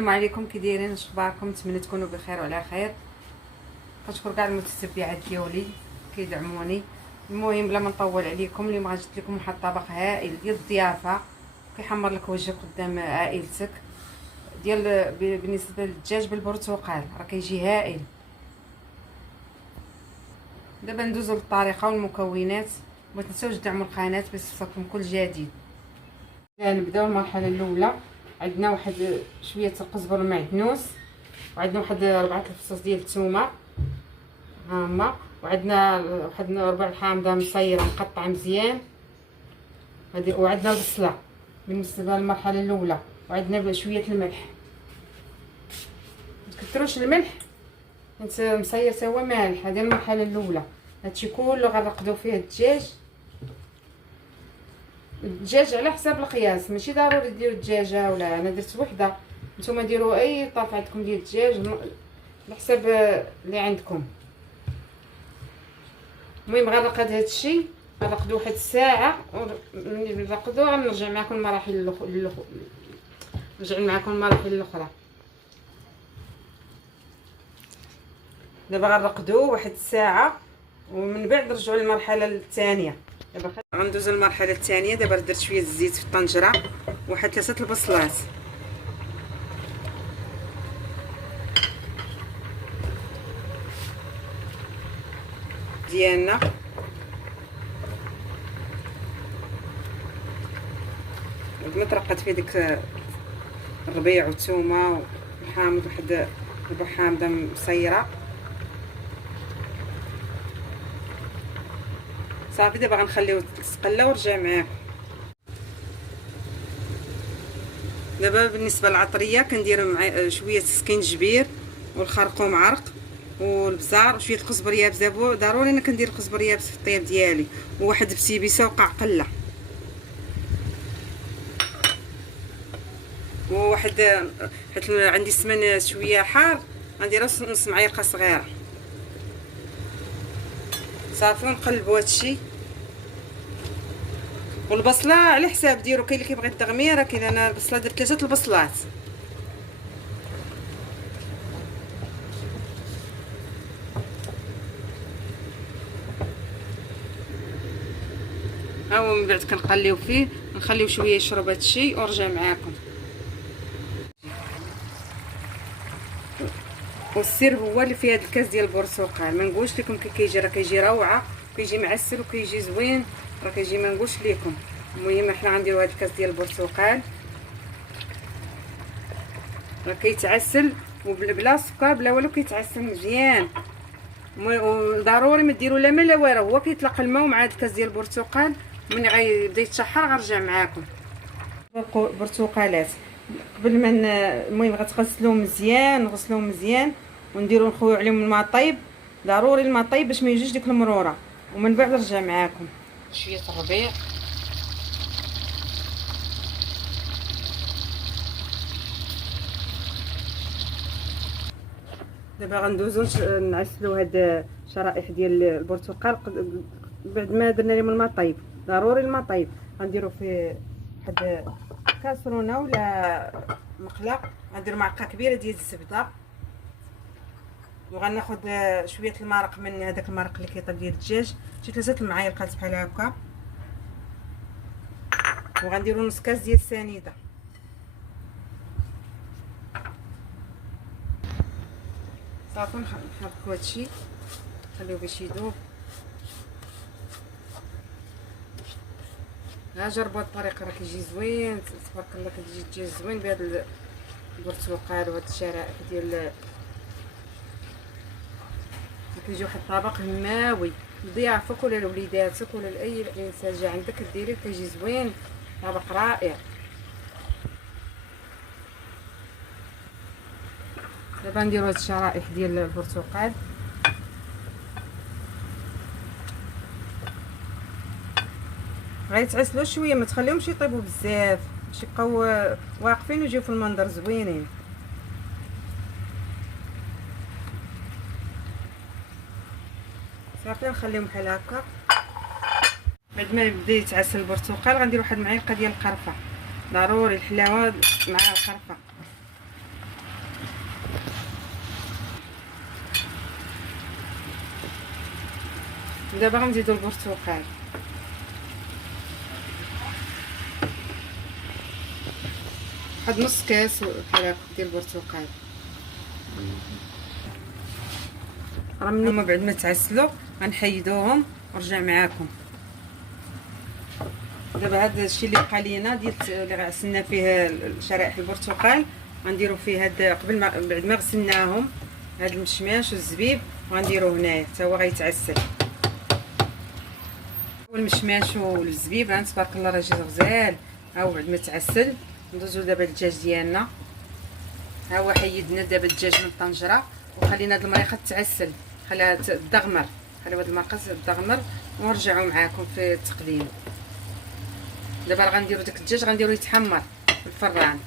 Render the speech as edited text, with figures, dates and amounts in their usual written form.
السلام عليكم، كي دايرين؟ اش اخباركم؟ نتمنى تكونوا بخير وعلى خير. كنشكر كاع المتتبعات ديالي كيدعموني. المهم بلا ما نطول عليكم، اليوم غنجبد لكم واحد الطبق هائل ديال الضيافه كيحمر لك وجهك قدام عائلتك. بالنسبه للدجاج بالبرتقال راه كيجي هائل. دابا ندوزو للطريقه والمكونات. ما تنساوش دعموا القناه باش يوصلكم كل جديد. نبداو المرحله الاولى. عندنا واحد شويه القزبر المعدنوس، وعندنا واحد 4 الفصوص ديال الثومه ها هما، وعندنا واحد 4 حامضه مصيره مقطعه مزيان هذه، وعندنا البصله بالنسبه للمرحله الاولى، وعندنا شويه الملح. متكثروش الملح، مصير تا هو مالح. هذه المرحله الاولى. هادشي كله غنرقدو فيه الدجاج على حساب القياس، ماشي ضروري ديروا الدجاجه ولا انا درت وحده. نتوما ديروا اي طرف عندكم ديال الدجاج على حساب اللي عندكم. المهم غنرقد هادشي، غنرقدو واحد الساعه، ملي نرقدو غنرجع معكم المراحل الاخرى. دابا غنرقدو واحد الساعه ومن بعد نرجعوا للمرحله الثانيه. دابا غندوزو للمرحله الثانيه. دابا درت شويه الزيت في الطنجره، واحد 3 البصلات، ديالنا قبل ما ترقد فيه ديك الربيع والثومه والحامض، واحد 4 حامضه مصيره صافي. دابا غنخليوه تقلى ونرجع معاكم. دابا بالنسبه للعطريه كنديروا مع شويه سكينجبير والخرقوم عرق والبزار وشويه القزبر يابس. ضروري انا كندير القزبر يابس في الطياب ديالي، وواحد بسيبيسه وقعقله، وواحد حيت عندي السمن شويه حار غنديرها نص معلقه صغيره صافي. ونقلبوا هادشي. والبصله على حساب ديروا، كاين اللي كيبغي التغميره، كاين انا البصله درت 3 البصلات. ها هو من بعد كنقليو فيه، نخليو شويه يشرب هادشي ونرجع معاكم. والسر هو اللي في هذا الكاس ديال البرتقال. ما نقولش لكم كيجي، راه كيجي روعه، كيجي معسل وكيجي زوين، راه كيجي ما نقولش لكم. المهم حنا غنديروا هذا الكاس ديال البرتقال، راه كيتعسل وبلا سكر بلا والو، كيتعسل مزيان. وضروري ما ديروا لا ما لا والو، هو كيطلق الماء مع هذا الكاس ديال البرتقال. ملي غيبدا يتشحر غنرجع معاكم. برتقالات قبل ما المهم غتغسلوهم مزيان، نغسلوهم مزيان ونديروا نخويو عليهم الماء طيب. ضروري الماء طيب باش ما يجيش ديك المروره. ومن بعد نرجع معاكم. شويه الربيع، دابا غندوزو نعسلو هاد الشرائح ديال البرتقال. بعد ما درنا لهم الماء طيب، ضروري الماء طيب. غنديرو فيه واحد كاسرونه ولا مقله، غندير معلقه كبيره ديال الزبده، وغناخذ شويه المرق من هذاك المرق اللي كيطيب ديال الدجاج، شي 3 المعالق بحال هكا، وغنديروا نص كاس ديال السنيده. صافي نحركوا هادشي، نخليوه باش يذوب. ها جربوا الطريقه راه كيجي زوين تبارك الله، كتجي الدجاج زوين بهذا البرتقال وهاد الشرائح ديال. كيجي واحد الطبق هماوي لضيافك ولا لوليداتك ولا لاي انسان جا عندك، ديريه كيجي زوين، طبق رائع. دابا نديرو هاد الشرائح ديال البرتقال، غيتعسلوا شويه، ما تخليهمش يطيبوا بزاف باش يبقاو واقفين ويجيو في المنظر زوينين. صافي نخليهم بحال هكا. بعد ما يبدا يتعسل البرتقال غندير واحد المعلقه ديال القرفه، ضروري الحلاوه مع القرفه. ودابا غنزيدو البرتقال. واحد نص كاس بحال هكا ديال البرتقال. راه هما بعد ما تعسلوا غنحيدوهم ونرجع معاكم. دابا هذا الشيء اللي بقى لينا ديال اللي غسلنا فيه شرائح البرتقال غنديروا فيه هاد قبل ما بعد ما غسلناهم هاد المشماش والزبيب وغنديروه هنايا حتى هو غيتعسل. والمشماش والزبيب ها تبارك الله راه جا غزال. ها هو بعد ما تعسل ندوزو دابا الدجاج ديالنا. ها هو حيدنا دابا الدجاج من الطنجره وخلينا هاد المريقه تعسل، خليها تدغمر، خليو هاد المرقه تدغمر ونرجعوا معاكم في التقديم. دابا راه غنديروا داك الدجاج غنديروه يتحمر في الفران.